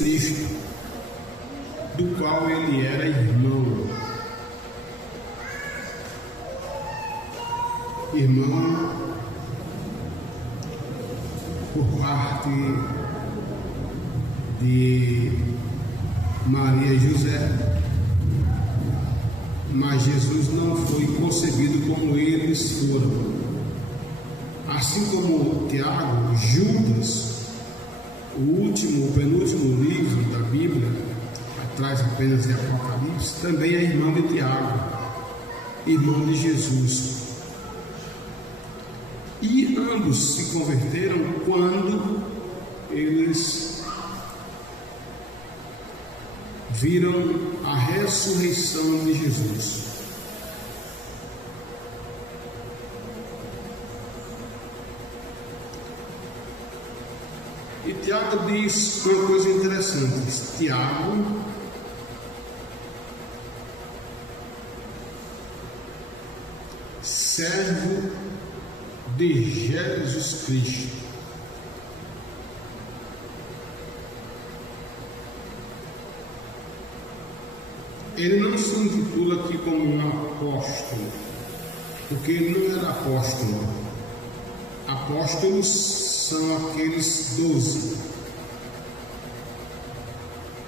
Cristo, do qual ele era irmão. Irmão por parte de Maria e José, mas Jesus não foi concebido como eles foram. Assim como Tiago, Judas, o penúltimo livro da Bíblia, atrás apenas de Apocalipse, também é irmão de Tiago, irmão de Jesus. E ambos se converteram quando eles viram a ressurreição de Jesus. E Tiago diz uma coisa interessante. Tiago, servo de Jesus Cristo. Ele não se intitula aqui como um apóstolo, porque ele não era apóstolo. Apóstolos são aqueles 12.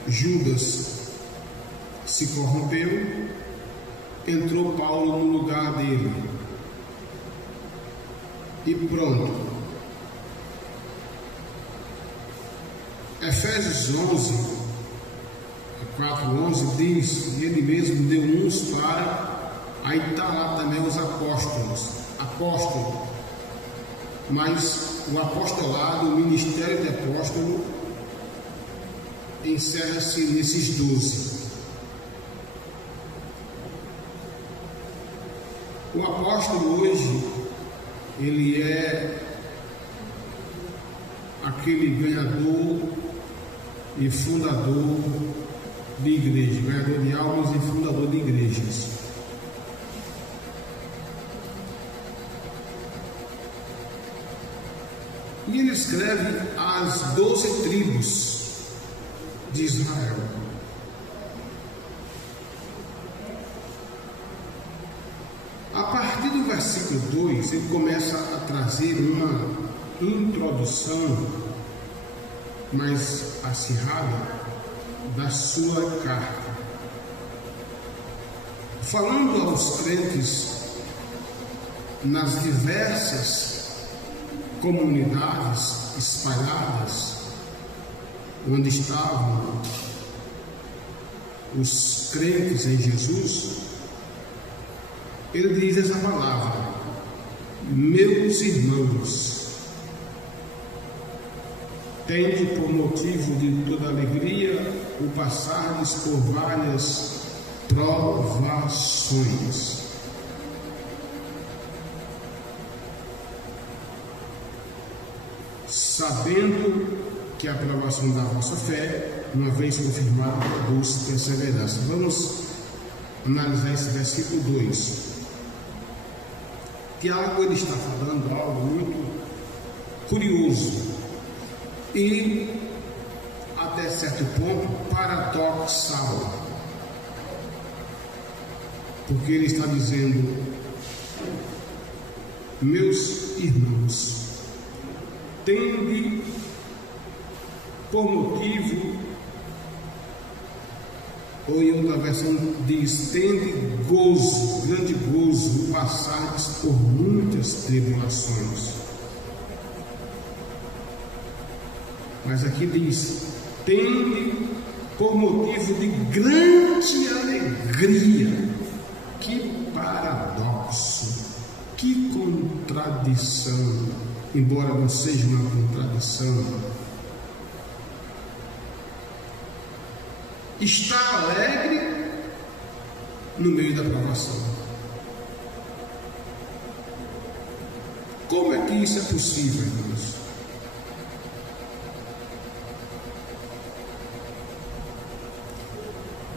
Judas se corrompeu, entrou Paulo no lugar dele. E pronto. Efésios 11, 4:11 diz, e ele mesmo deu uns para, aí está lá também os apóstolos, apóstolo, mas o apostolado, o ministério de apóstolo, encerra-se nesses 12. O apóstolo hoje, ele é aquele ganhador e fundador de igreja, ganhador de almas e fundador de igrejas. E ele escreve as 12 tribos de Israel. A partir do versículo 2, ele começa a trazer uma introdução mais acirrada da sua carta, falando aos crentes nas diversas comunidades espalhadas onde estavam os crentes em Jesus. Ele diz essa palavra: meus irmãos, tende por motivo de toda alegria o passardes por várias provações, sabendo que a aprovação da vossa fé, uma vez confirmada, produz perseverança. Vamos analisar esse versículo 2. Tiago, ele está falando algo muito curioso e, até certo ponto, paradoxal, porque ele está dizendo: meus irmãos, tende por motivo, ou em outra versão diz, tende gozo, grande gozo, passares por muitas tribulações. Mas aqui diz, tende por motivo de grande alegria. Que paradoxo, que contradição, embora não seja uma contradição. Está alegre no meio da provação. Como é que isso é possível, irmãos?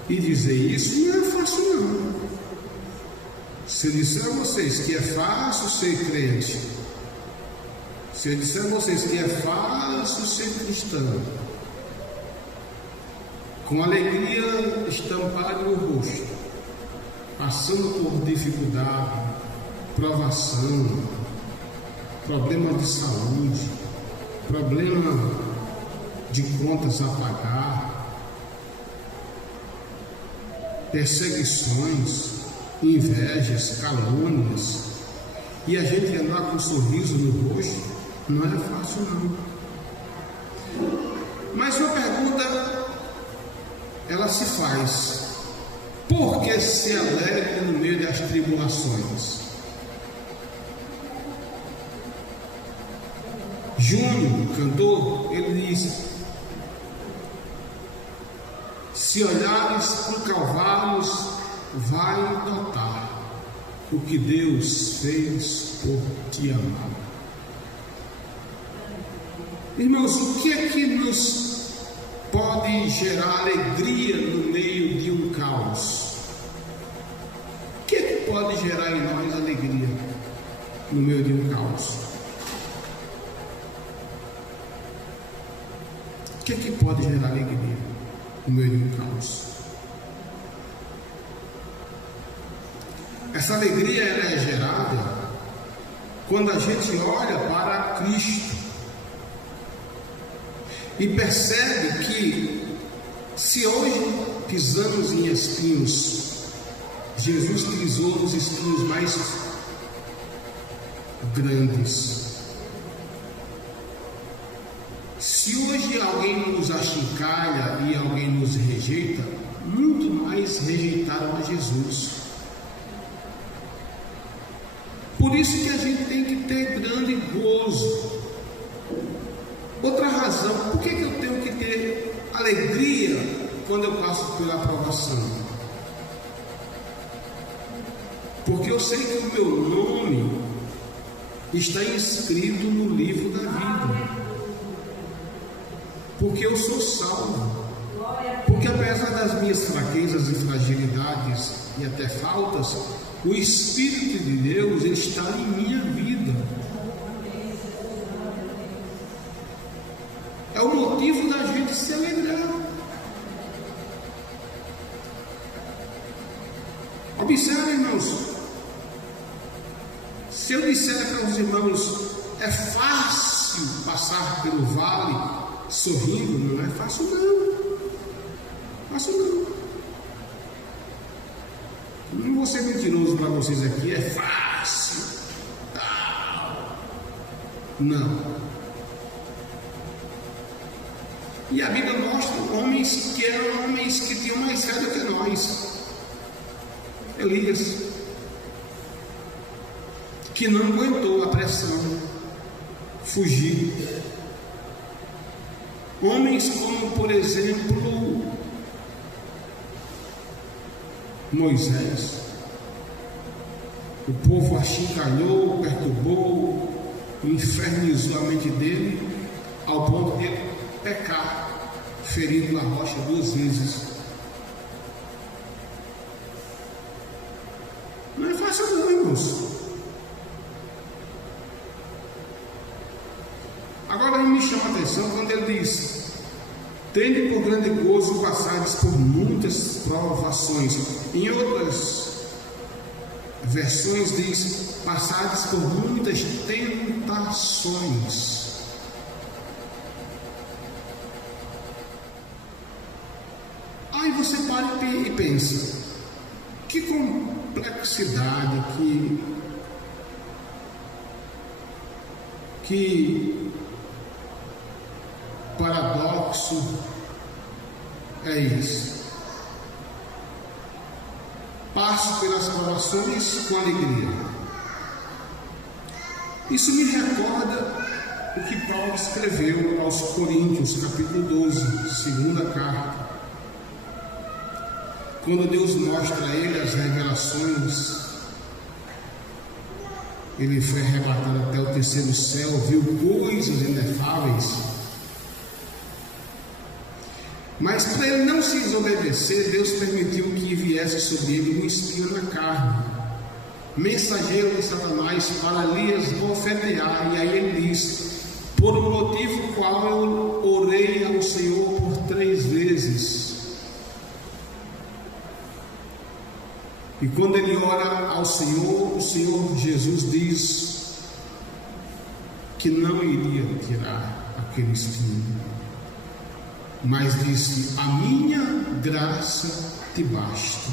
E dizer isso não é fácil, não. Se eu disser a vocês que é fácil ser crente, se eu disser a vocês que é fácil ser cristão, com alegria estampada no rosto, passando por dificuldade, provação, problema de saúde, problema de contas a pagar, perseguições, invejas, calúnias, e a gente andar com um sorriso no rosto, não é fácil não. Mas uma pergunta, ela se faz: por que se alegra no meio das tribulações? Júnior, cantor, ele diz: se olhares para o Calvário, vai notar o que Deus fez por te amar. Irmãos, o que é que nos pode gerar alegria no meio de um caos? O que é que pode gerar em nós alegria no meio de um caos? O que é que pode gerar alegria no meio de um caos? Essa alegria ela é gerada quando a gente olha para Cristo e percebe que, se hoje pisamos em espinhos, Jesus pisou nos espinhos mais grandes. Se hoje alguém nos achincalha e alguém nos rejeita, muito mais rejeitaram a Jesus. Por isso que a gente tem que ter grande gozo. Outra razão, por que eu tenho que ter alegria quando eu passo pela provação? Porque eu sei que o meu nome está inscrito no livro da vida. Porque eu sou salvo. Porque apesar das minhas fraquezas e fragilidades e até faltas, o Espírito de Deus está em minha vida. É o motivo da gente se alegrar. Observe, irmãos. Se eu disser para os irmãos, é fácil passar pelo vale sorrindo, não é fácil não. Fácil não. Não vou ser mentiroso para vocês aqui, é fácil. Não. E a Bíblia mostra homens que eram homens que tinham mais fé do que nós. Elias, que não aguentou a pressão, fugiu. Homens como, por exemplo, Moisés. O povo achincalhou, perturbou, infernizou a mente dele, ao ponto de ele pecar, ferindo a rocha 2 vezes. Não é fácil não, irmãos. Agora me chama a atenção quando ele diz: tende por grande gozo passares por muitas provações. Em outras versões diz: passares por muitas tentações. Aí você para e pensa: que complexidade, que paradoxo é isso. Passo pelas provações com alegria. Isso me recorda o que Paulo escreveu aos Coríntios, capítulo 12, segunda carta. Quando Deus mostra a ele as revelações, ele foi arrebatado até o 3º céu, viu coisas inefáveis. Mas para ele não se desobedecer, Deus permitiu que viesse sobre ele um espinho na carne, mensageiro de Satanás, para lhe esbofetear. E aí ele diz: por um motivo qual eu orei ao Senhor por 3 vezes, E quando ele ora ao Senhor, o Senhor Jesus diz que não iria tirar aquele espinho, mas disse: a minha graça te basta.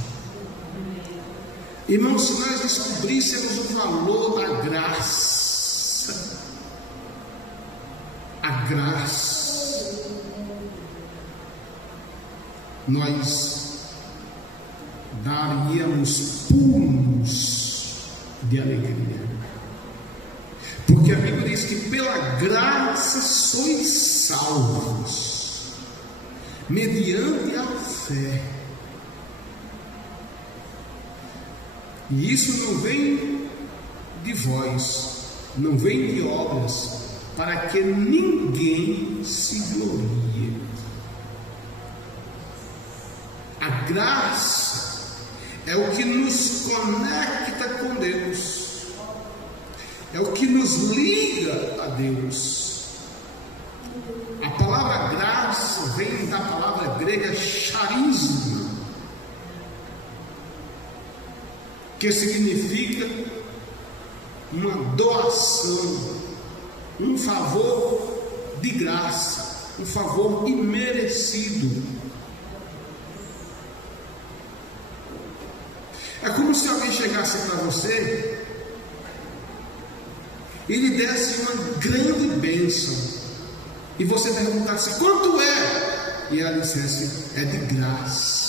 Irmãos, se nós descobríssemos o valor da graça, a graça, nós daríamos pulos de alegria, porque a Bíblia diz que pela graça sois salvos, mediante a fé. E isso não vem de vós, não vem de obras, para que ninguém se glorie. A graça é o que nos conecta com Deus, é o que nos liga a Deus. A palavra graça vem da palavra grega charisma, que significa uma doação, um favor de graça, um favor imerecido. É como se alguém chegasse para você e lhe desse uma grande bênção, e você perguntasse: quanto é? E ela dissesse: é de graça.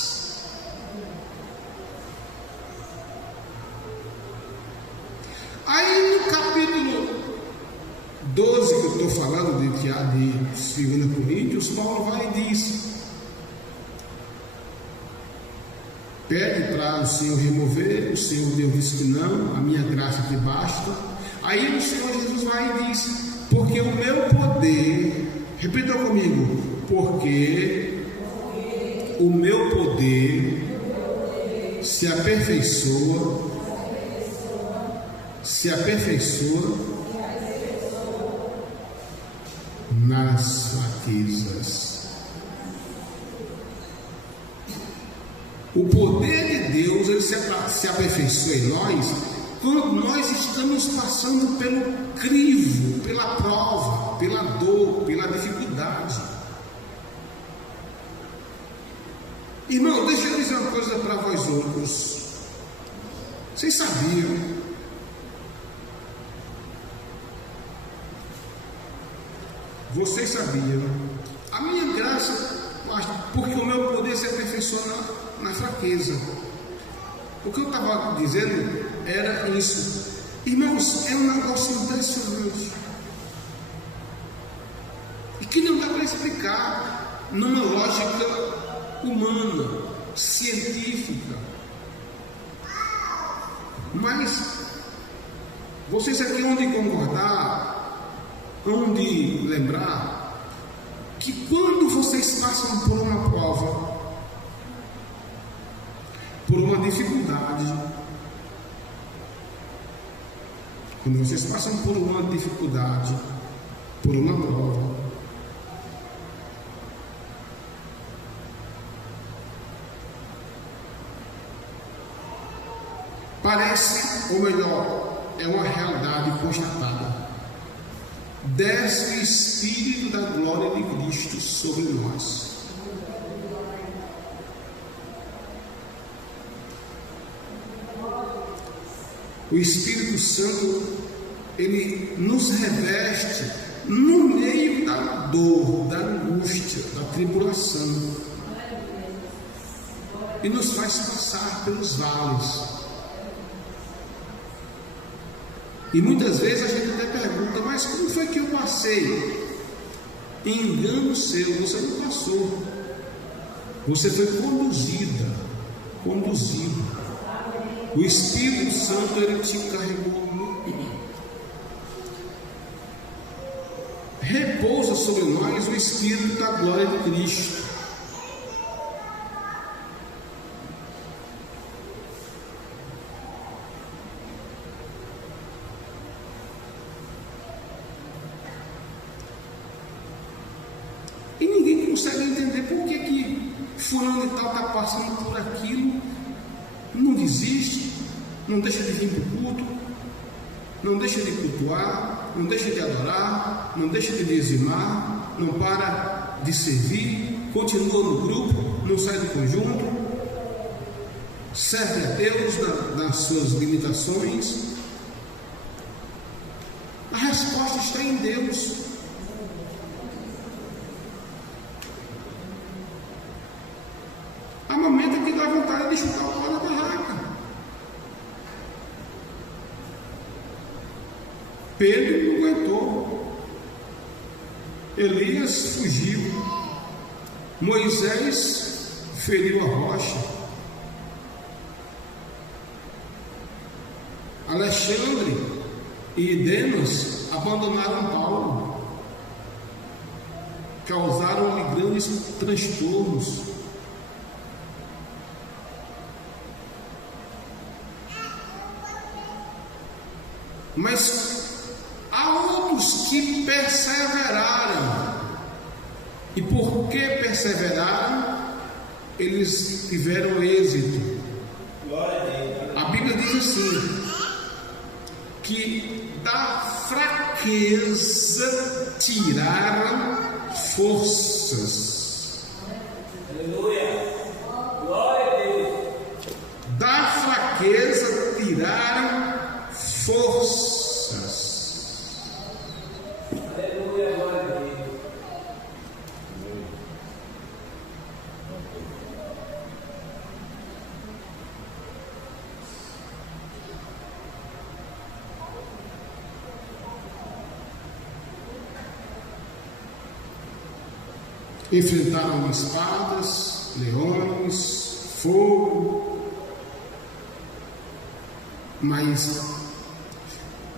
Aí no capítulo 12 que eu estou falando de 2 Coríntios, Paulo vai e diz: pede para o Senhor remover. O Senhor Deus disse que não, a minha graça te basta. Aí o Senhor Jesus vai e diz: porque o meu poder, repita comigo, porque o meu poder se aperfeiçoa nas fraquezas. O poder de Deus, ele se aperfeiçoa em nós quando nós estamos passando pelo crivo, pela prova, pela dor, pela dificuldade. Irmão, deixa eu dizer uma coisa para vós outros. Vocês sabiam a minha graça, porque o meu poder se aperfeiçoa na fraqueza. O que eu estava dizendo era isso. Irmãos, é um negócio impressionante e que não dá para explicar numa lógica humana, científica. Mas vocês aqui hão de concordar, hão de lembrar que quando vocês passam por uma prova, por uma dificuldade, quando vocês passam por uma dificuldade, por uma prova, parece, ou melhor, é uma realidade constatada. Desce o Espírito da glória de Cristo sobre nós. O Espírito Santo, ele nos reveste no meio da dor, da angústia, da tribulação, e nos faz passar pelos vales. E muitas vezes a gente até pergunta: mas como foi que eu passei? Engano seu, você não passou, você foi conduzido. O Espírito Santo, ele te carregou. Repousa sobre nós o Espírito da glória de Cristo. E ninguém consegue entender por que fulano de tal está passando por aquilo não desiste, não deixa de vir para o culto, não deixa de cultuar, não deixa de adorar, não deixa de dizimar, não para de servir, continua no grupo, não sai do conjunto, serve a Deus nas suas limitações. A resposta está em Deus. Há momento que dá vontade de chutar o pau da barraca. Pedro não aguentou. Elias fugiu. Moisés feriu a rocha. Alexandre e Demas abandonaram Paulo, causaram-lhe grandes transtornos. Mas há outros que perseveraram, e porque perseveraram, eles tiveram êxito. A Bíblia diz assim, que da fraqueza tiraram forças. Aleluia! Glória a Deus! Da fraqueza tiraram forças. Aleluia! Glória a Deus! Enfrentaram espadas, leões, fogo, mas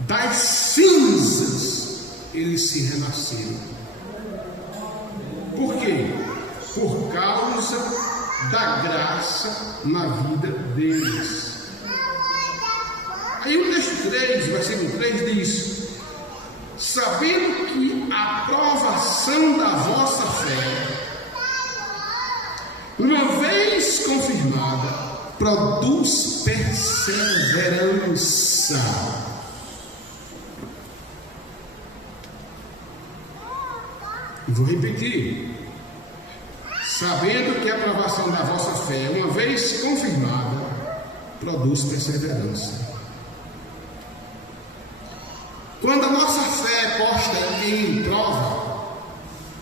das cinzas eles se renasceram. Por quê? Por causa da graça na vida deles. Aí o texto 3, versículo 3 diz: sabendo que a provação da vossa fé, uma vez confirmada, produz perseverança. E vou repetir: sabendo que a provação da vossa fé, uma vez confirmada, produz perseverança. Quando a nossa fé é posta em prova,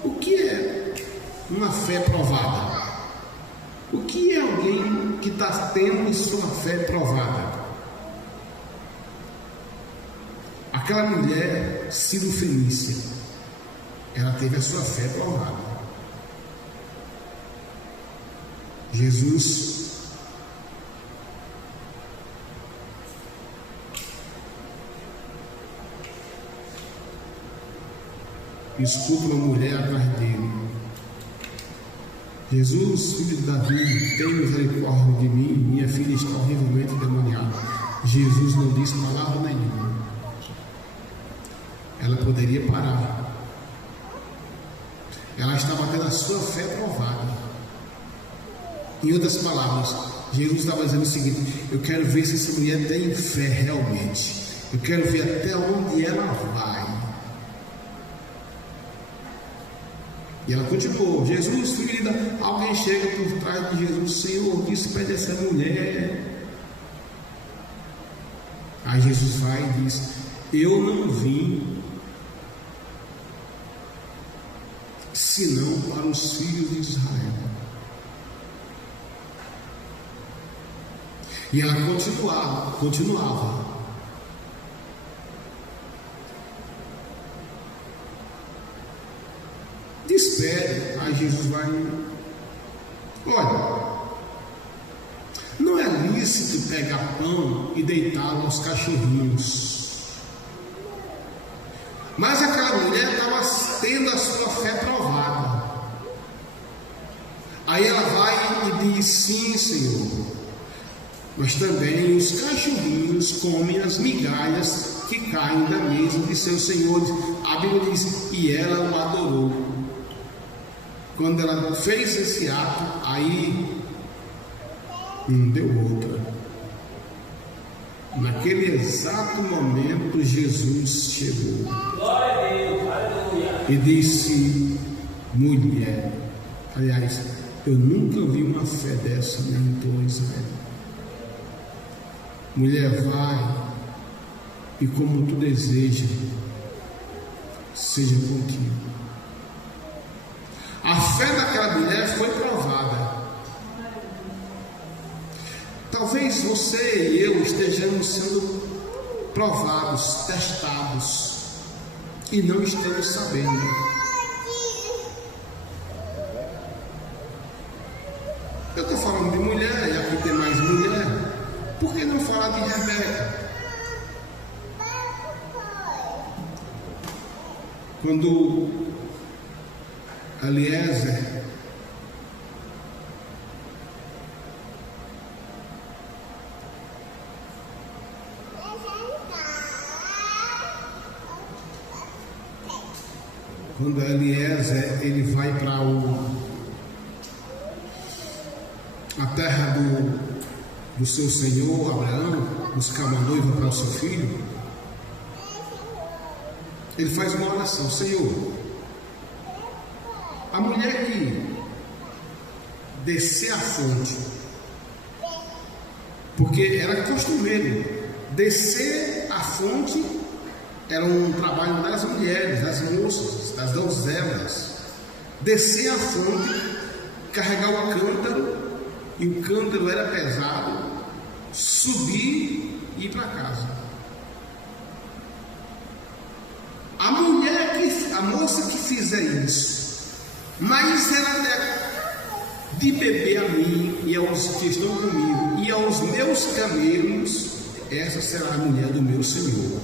o que é uma fé provada? O que é alguém que está tendo sua fé provada? Aquela mulher Sírio-Fenícia, ela teve a sua fé provada. Jesus escuta uma mulher atrás dele. Jesus, filho de Davi, tem misericórdia de mim, minha filha está horrivelmente endemoniada. Jesus não disse palavra nenhuma. Ela poderia parar. Ela estava tendo a sua fé provada. Em outras palavras, Jesus estava dizendo o seguinte: eu quero ver se essa mulher tem fé realmente. Eu quero ver até onde ela vai. E ela continuou: Jesus, filho de Davi. Alguém chega por trás de Jesus: Senhor, despede essa mulher. Aí Jesus vai e diz: eu não vim senão para os filhos de Israel. E ela continuava. Despede. Aí Jesus vai: olha, não é lícito pegar pão e deitá-lo aos cachorrinhos. Mas aquela mulher estava tendo a sua fé provada. Aí ela vai e diz: sim, Senhor, mas também os cachorrinhos comem as migalhas que caem da mesa de seus senhores. A Bíblia diz: e ela o adorou. Quando ela fez esse ato, aí não deu outra. Naquele exato momento, Jesus chegou e disse: mulher, aliás, eu nunca vi uma fé dessa nem em todo Israel. Mulher, vai, e como tu deseja, seja contigo. A fé daquela mulher foi provada. Talvez você e eu estejamos sendo provados, testados, e não estamos sabendo. Eu estou falando de mulher, e aqui tem mais mulher. Por que não falar de Rebeca? Quando Eliezer ele vai para a terra do seu senhor Abraão, buscar uma noiva para o seu filho, ele faz uma oração: Senhor, a mulher que descer a fonte, porque era costumeiro descer a fonte, era um trabalho das mulheres, das moças, das donzelas, descer a fonte, carregar o cântaro, e o cântaro era pesado, subir e ir para casa. A moça que fizer isso, mas ela der de beber a mim e aos que estão comigo e aos meus camelos, essa será a mulher do meu Senhor.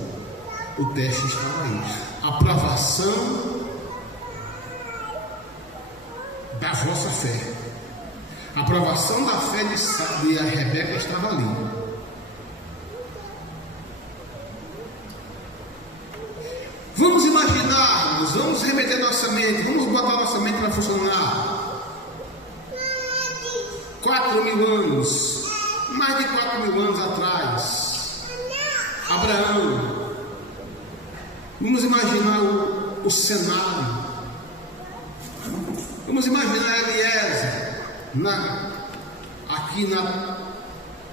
O teste estava aí. A provação da vossa fé. A provação da fé de Rebeca estava ali. Vamos imaginarmos, vamos remeter nossa mente, vamos botar nossa mente para funcionar. 4.000 anos, mais de 4.000 anos atrás, Abraão. Vamos imaginar o cenário. Vamos imaginar Eliezer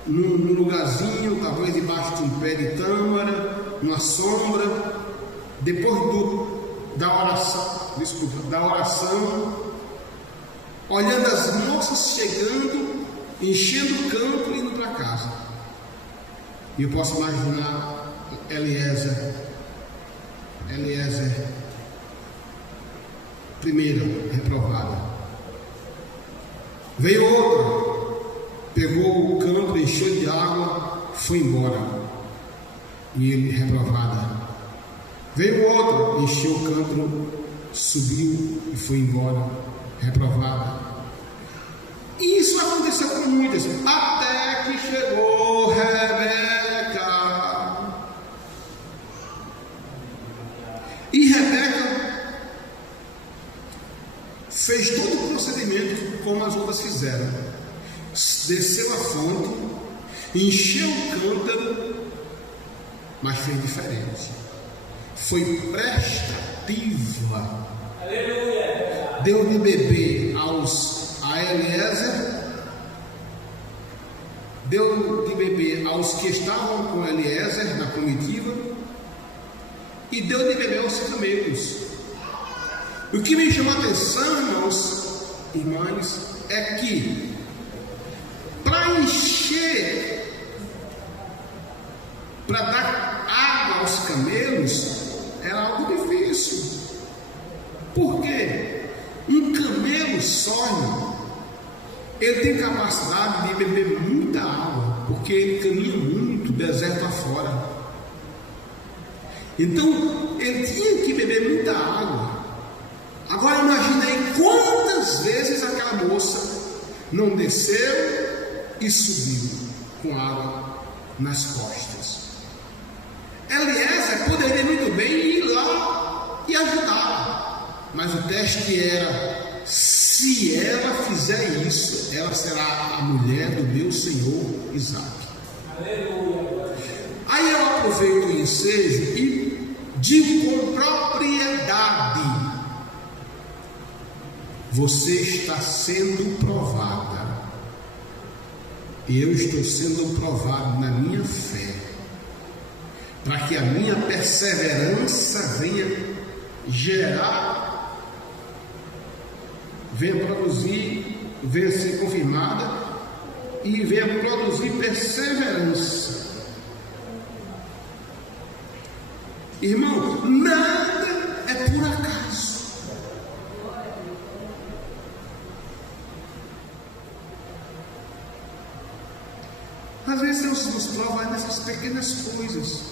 num lugarzinho, talvez debaixo de um pé de tâmara, numa sombra, depois da oração, olhando as moças chegando, enchendo o campo e indo para casa. E eu posso imaginar Eliezer, primeira reprovada. Veio outra, pegou o campo, encheu de água, foi embora, e ele reprovada. Veio outra, encheu o campo, subiu e foi embora, reprovada. E isso aconteceu com muitas, até que chegou Rebeca. E Rebeca fez todo o procedimento como as outras fizeram. Desceu a fonte, encheu o cântaro, mas fez diferente. Foi prestativa. Aleluia. Deu de beber a Eliezer, deu de beber aos que estavam com Eliezer na comitiva, e deu de beber aos camelos. O que me chama a atenção, irmãos, é que para encher, para dar água aos camelos, era algo difícil. Por quê? Um camelo só, ele tem capacidade de beber muita água, porque ele caminha muito deserto afora. Então ele tinha que beber muita água. Agora imaginei quantas vezes aquela moça não desceu e subiu com água nas costas. Eliezer poderia muito bem ir lá e ajudar, mas o teste era se ela fizer isso, ela será a mulher do meu Senhor Isaac. Aleluia. Aí eu aproveito o ensejo e digo com propriedade: você está sendo provada. Eu estou sendo provado na minha fé, para que a minha perseverança venha gerar, venha produzir, venha ser confirmada e venha produzir perseverança. Irmão, nada é por acaso. Às vezes Deus nos prova nessas pequenas coisas.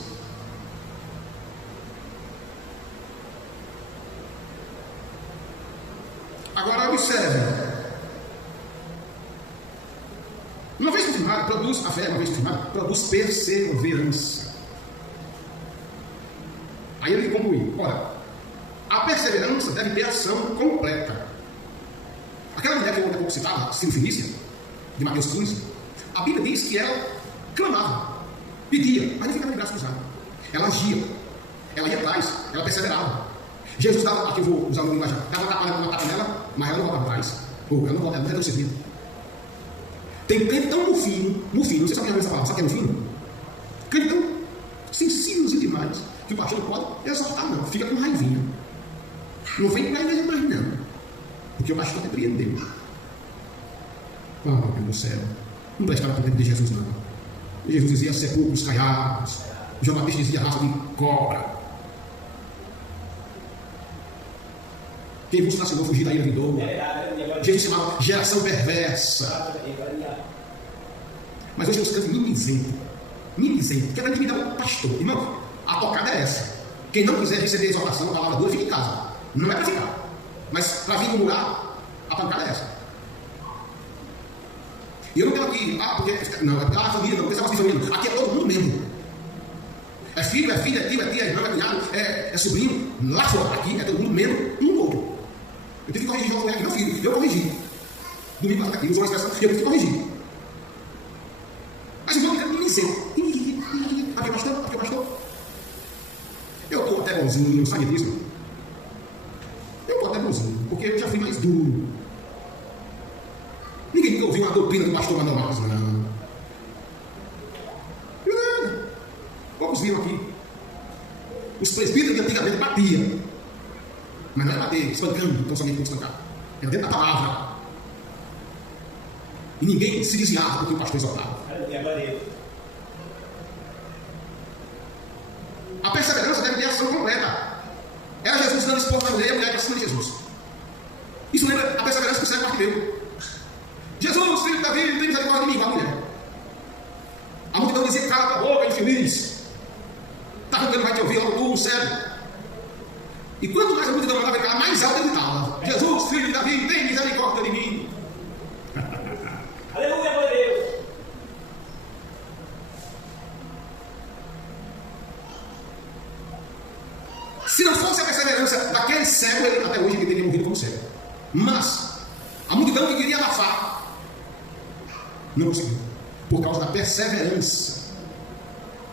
Agora observe. Uma vez confirmada, produz a fé, uma vez confirmada, produz perseverança. Aí ele conclui: ora, a perseverança deve ter ação completa. Aquela mulher que eu pouco citava, Sirofenícia, de Mateus 15, a Bíblia diz que ela clamava, pedia, mas não ficava de braço cruzado. Ela agia, ela ia atrás, ela perseverava. Jesus dava, aqui eu vou usar uma linguagem, dava uma tapa nela, mas ela não voltava atrás. Ela não retrocedeu. Tem crente tão no fino, não sei se alguém já ouviu essa palavra, sabe o que é no fino? Crente tão sensível demais, que o pastor não pode exortar, não, fica com raivinha. Não vem para a igreja mais, não, porque o pastor repreendeu. Ah, meu Deus do céu, não prestava para o tempo de Jesus, não. Jesus dizia sepulcros caiados, João Batista dizia raça de cobra. Quem vos ensinou a fugir da ira vindoura. Jesus chamava geração perversa. Mas hoje eu escrevo mimizento, que é para intimidar o pastor. Irmão, a tocada é essa. Quem não quiser receber a exortação, a palavra dura, fica em casa. Não é para ficar. Mas para vir murmurar, a pancada é essa. E eu não tenho aqui, porque. Não, a família não, porque essa família não. Aqui é todo mundo mesmo. É filho, é filha, é tio, é tia, é irmão, é cunhado, é sobrinho. Lá fora, aqui é todo mundo mesmo, um ou outro. Eu tive que corrigir o colega, meu filho, eu corrigi. Domingo passado aqui, usou uma expressão, eu tive que corrigir. Mas o irmão fica mimizento. Aqui, pastor. Eu estou até bonzinho, sabe disso? Eu estou até bonzinho, porque eu já fui mais duro. Ninguém nunca ouviu uma doutrina do pastor Manuel Marcos, não. Nada. Poucos viram aqui. Os presbíteros de antigamente batiam. Mas não é bater, espancando, então somente por espancar. Era dentro da palavra. E ninguém se desviava do que o pastor exortava. A perseverança deve ter ação completa. Era Jesus dando esporro na mulher e a mulher para cima de Jesus. Isso lembra a perseverança que o cego partiu. Jesus, filho de Davi, tem misericórdia de mim, a mulher. A multidão dizia: cala a boca, infeliz. Está vendo que não vai te ouvir, logo tu, cego. E quanto mais a multidão mandava calar, mais alto ele gritava: Jesus, filho de Davi, tem misericórdia de mim. Aleluia, meu Deus. Se não fosse a perseverança daquele cego, ele até hoje ele teria morrido como cego. Mas a multidão que queria abafar não conseguiu, por causa da perseverança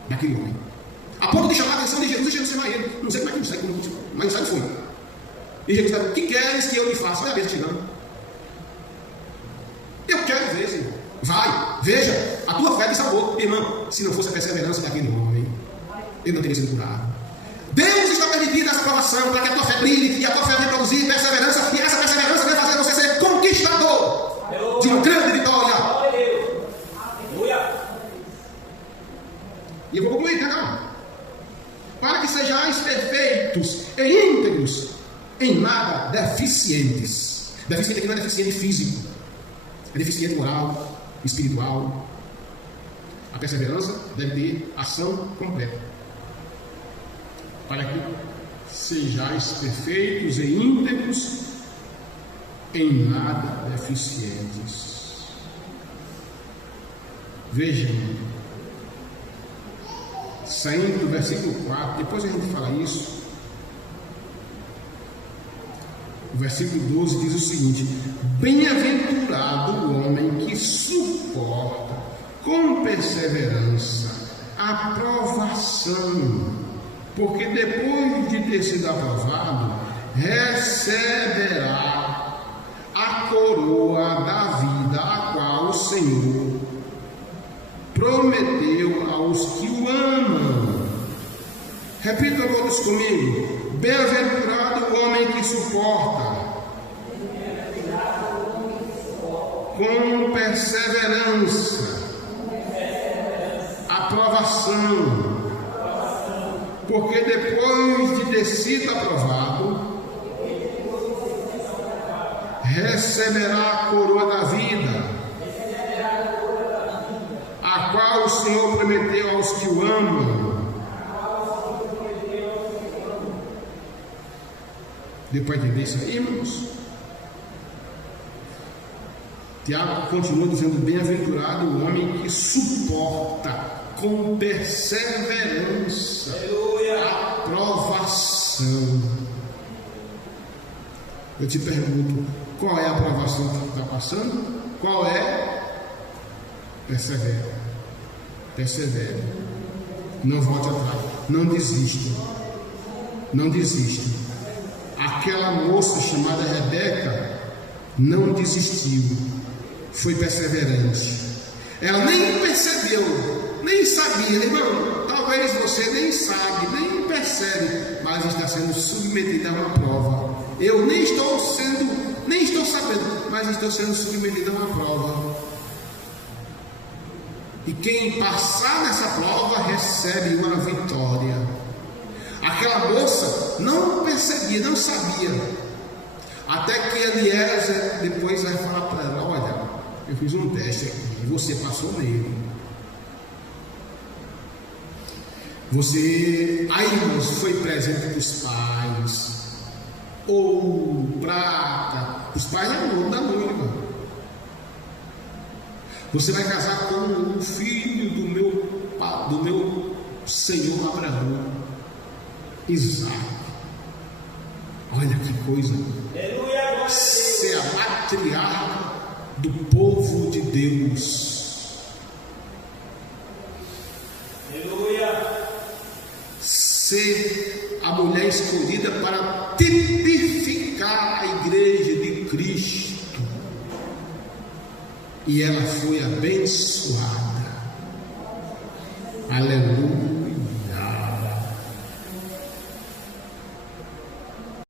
daquele homem, a ponto de chamar a atenção de Jesus e Jesus chamar ele. Não sei como é que não sei, mas o cego foi. E Jesus disse: o que queres que eu lhe faça? Olha a besta chegando. Eu quero ver, Senhor. Vai, veja, a tua fé te salvou. Irmão, se não fosse a perseverança daquele homem, ele não teria sido curado. Deus está permitindo essa provação para que a tua fé brilhe e a tua fé venha produzir perseverança, e essa perseverança vai fazer você ser conquistador de uma grande vitória. E eu vou concluir, calma. Para que sejais perfeitos e íntegros, em nada deficientes. Deficiente aqui não é deficiente físico, é deficiente moral, espiritual. A perseverança deve ter ação completa. Para que sejais perfeitos e íntegros, em nada deficientes. Vejam, saindo do versículo 4, depois a gente fala isso. versículo 12 diz o seguinte: bem-aventurado o homem que suporta com perseverança a provação, porque depois de ter sido aprovado, receberá a coroa da vida, a qual o Senhor prometeu aos que o amam. Repita todos comigo: bem-aventurado o homem que suporta com perseverança a provação, porque depois de ter sido aprovado, receberá a coroa da vida, a qual o Senhor prometeu aos que o amam. Deu para entender isso aí, irmãos? Tiago continua dizendo: bem-aventurado o homem que suporta com perseverança a provação. Eu te pergunto, qual é a provação que está passando? Qual é? Persevere. Persevere. Não volte atrás. Não desista. Não desista. Aquela moça chamada Rebeca não desistiu. Foi perseverante. Ela nem percebeu, nem sabia, irmão. Talvez você nem sabe, nem percebe, mas está sendo submetida a uma prova. Eu nem estou sabendo, mas estou sendo submetida a uma prova. E quem passar nessa prova recebe uma vitória. Aquela moça não percebia, não sabia. Até que Eliezer depois vai falar para ela: olha, eu fiz um teste aqui e você passou nele. Você, aí, irmãos, foi presente para os pais, ouro, prata, os pais da noiva. Você vai casar com um filho do meu Senhor Abraão, Isaac. Olha que coisa. Ser a matriarca do povo de Deus. Ser a mulher escolhida para tipificar a igreja de Cristo. E ela foi abençoada.